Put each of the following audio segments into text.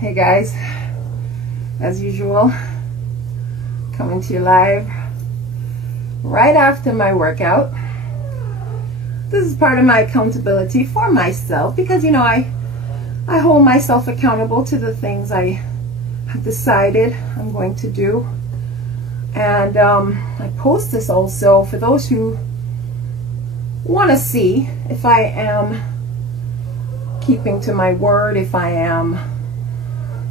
Hey guys, as usual, coming to you live right after my workout. This is part of my accountability for myself because, you know, I hold myself accountable to the things I have decided I'm going to do. And I post this also for those who want to see if I am keeping to my word, if I am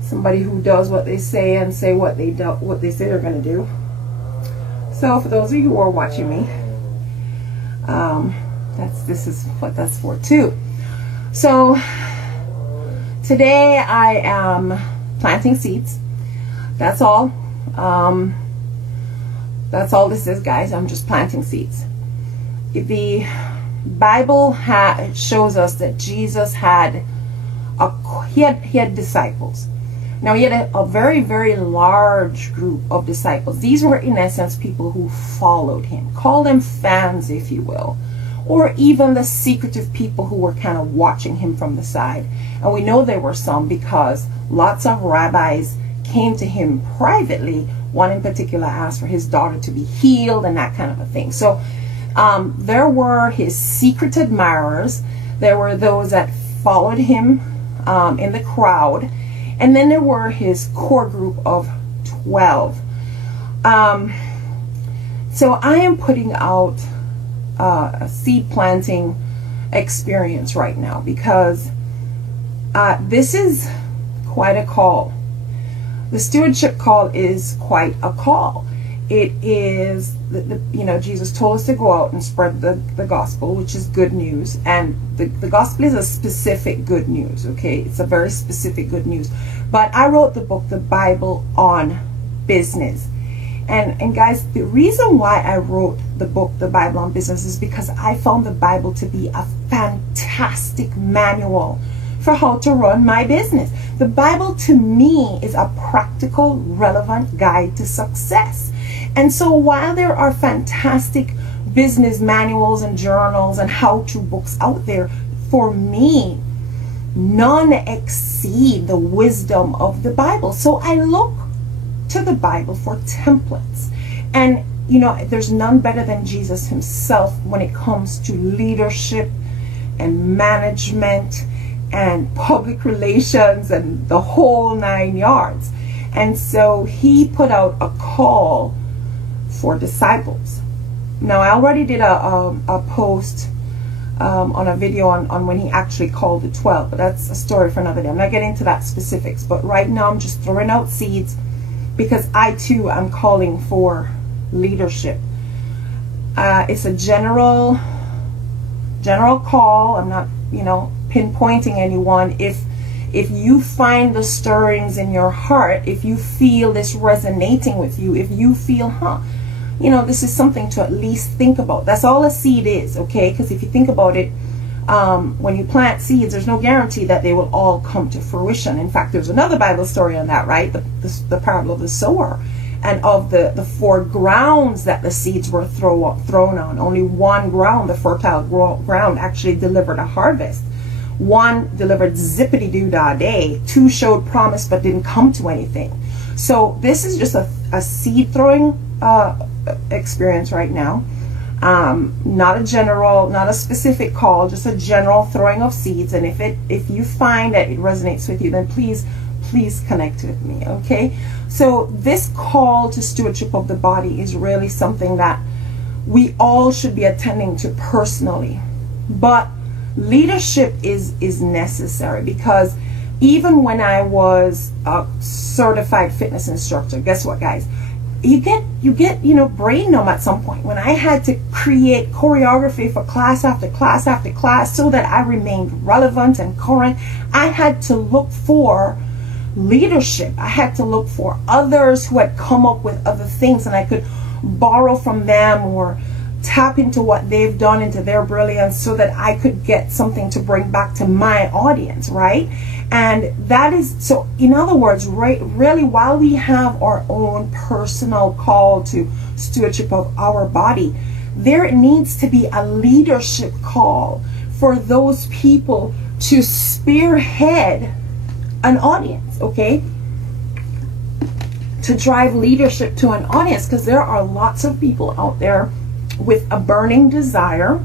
somebody who does what they say and say what they say they're going to do. So for those of you who are watching me, this is what that's for too. So today I am planting seeds. That's all. That's all this is, guys. I'm just planting seeds. The Bible shows us that Jesus had he had disciples. Now he had a very, very large group of disciples. These were in essence people who followed him. Call them fans, if you will, or even the secretive people who were kind of watching him from the side. And we know there were some because lots of rabbis came to him privately. One in particular asked for his daughter to be healed and that kind of a thing. So there were his secret admirers. There were those that followed him in the crowd. And then there were his core group of 12. So I am putting out a seed planting experience right now because this is quite a call. The stewardship call is quite a call. It is, you know, Jesus told us to go out and spread the gospel, which is good news. And the gospel is a specific good news, okay? It's a very specific good news. But I wrote the book, The Bible on Business. And guys, the reason why I wrote the book, The Bible on Business, is because I found the Bible to be a fantastic manual for how to run my business. The Bible to me is a practical, relevant guide to success. And so while there are fantastic business manuals and journals and how-to books out there, for me, none exceed the wisdom of the Bible. So I look to the Bible for templates. And, you know, there's none better than Jesus himself when it comes to leadership and management and public relations and the whole 9 yards. And so he put out a call for disciples. Now I already did a post on a video on when he actually called the 12, but that's a story for another day. I'm not getting into that specifics, but right now I'm just throwing out seeds because I too am calling for leadership. It's a general call. I'm not, you know, pinpointing anyone. If you find the stirrings in your heart, if you feel this resonating with you, if you feel, you know, this is something to at least think about. That's all a seed is, okay? Because if you think about it, when you plant seeds, there's no guarantee that they will all come to fruition. In fact, there's another Bible story on that, right? The parable of the sower, and of the 4 grounds that the seeds were thrown on. Only one ground, the fertile ground, actually delivered a harvest. One delivered zippity-doo-dah day. 2 showed promise but didn't come to anything. So this is just a seed throwing experience right now. Not a specific call, just a general throwing of seeds. And if you find that it resonates with you, then please connect with me, okay? So this call to stewardship of the body is really something that we all should be attending to personally. But leadership is necessary because even when I was a certified fitness instructor, guess what, guys? You get you know, brain numb at some point. When I had to create choreography for class after class after class so that I remained relevant and current, I had to look for leadership. I had to look for others who had come up with other things and I could borrow from them or tap into what they've done, into their brilliance, so that I could get something to bring back to my audience, right? And that is, so in other words, right, really, while we have our own personal call to stewardship of our body, there needs to be a leadership call for those people to spearhead an audience, okay? To drive leadership to an audience, because there are lots of people out there with a burning desire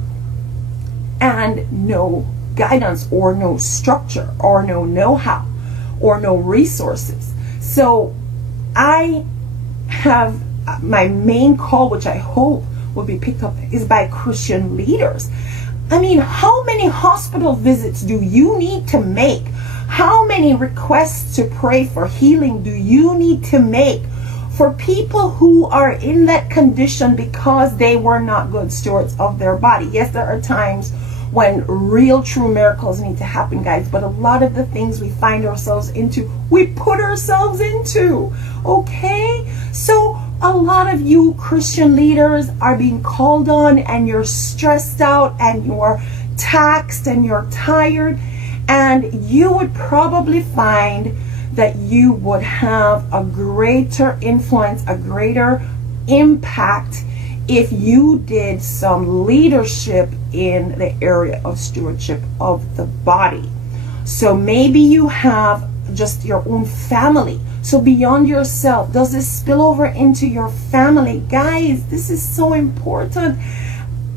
and no guidance or no structure or no know-how or no resources. So I have my main call, which I hope will be picked up, is by Christian leaders. I mean, how many hospital visits do you need to make? How many requests to pray for healing do you need to make for people who are in that condition because they were not good stewards of their body? Yes, there are times when real true miracles need to happen, guys, but a lot of the things we find ourselves into, we put ourselves into, okay? So a lot of you Christian leaders are being called on, and you're stressed out and you're taxed and you're tired, and you would probably find that you would have a greater influence, a greater impact if you did some leadership in the area of stewardship of the body. So maybe you have just your own family. So beyond yourself, does this spill over into your family? Guys, this is so important.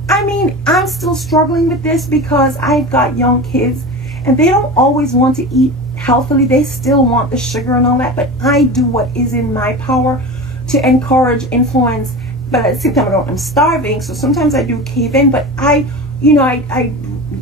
I mean, I'm still struggling with this because I've got young kids and they don't always want to eat healthily. They still want the sugar and all that, but I do what is in my power to encourage, influence, but at the same time I'm starving, so sometimes I do cave in, but I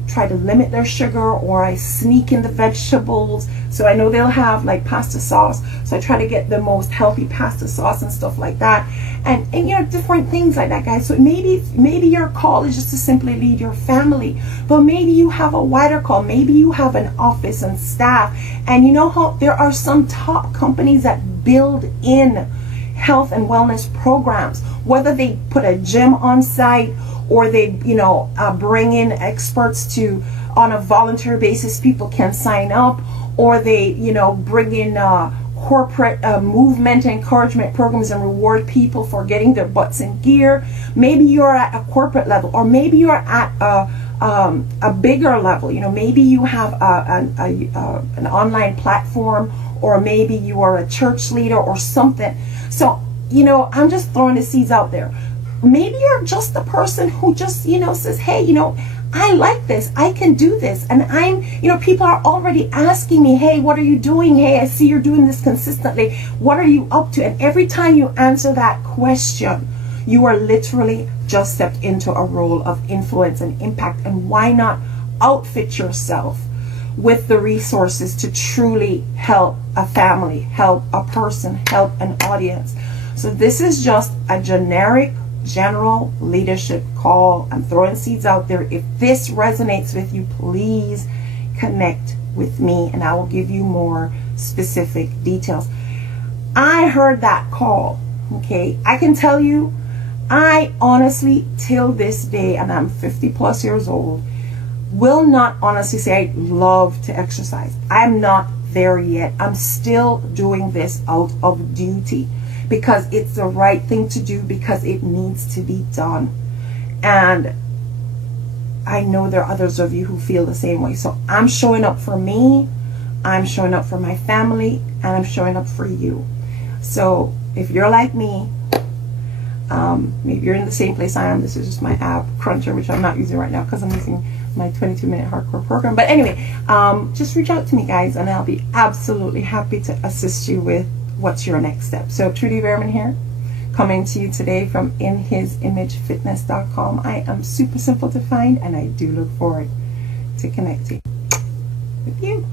try to limit their sugar, or I sneak in the vegetables. So I know they'll have like pasta sauce, so I try to get the most healthy pasta sauce and stuff like that, and you know, different things like that, guys. So maybe your call is just to simply lead your family, but maybe you have a wider call. Maybe you have an office and staff, and you know how there are some top companies that build in health and wellness programs, whether they put a gym on site or they bring in experts to, on a voluntary basis, people can sign up, or they bring in corporate movement encouragement programs and reward people for getting their butts in gear. Maybe you're at a corporate level, or maybe you're at a bigger level. Maybe you have an online platform, or maybe you are a church leader or something. So, I'm just throwing the seeds out there. Maybe you're just the person who just, says, hey, I like this, I can do this. And people are already asking me, hey, what are you doing? Hey, I see you're doing this consistently. What are you up to? And every time you answer that question, you are literally just stepped into a role of influence and impact. And why not outfit yourself with the resources to truly help a family, help a person, help an audience? So this is just a general leadership call. I'm throwing seeds out there. If this resonates with you, please connect with me and I will give you more specific details. I heard that call, okay? I can tell you, I honestly, till this day, and I'm 50 plus years old, will not honestly say I love to exercise. I'm not there yet. I'm still doing this out of duty, because it's the right thing to do, because it needs to be done. And I know there are others of you who feel the same way. So I'm showing up for me, I'm showing up for my family, and I'm showing up for you. So if you're like me, maybe you're in the same place I am. This is just my app, Cruncher, which I'm not using right now because I'm using my 22-minute hardcore program. But anyway, just reach out to me, guys, and I'll be absolutely happy to assist you with what's your next step. So Trudy Behrman here, coming to you today from inhisimagefitness.com. I am super simple to find, and I do look forward to connecting with you.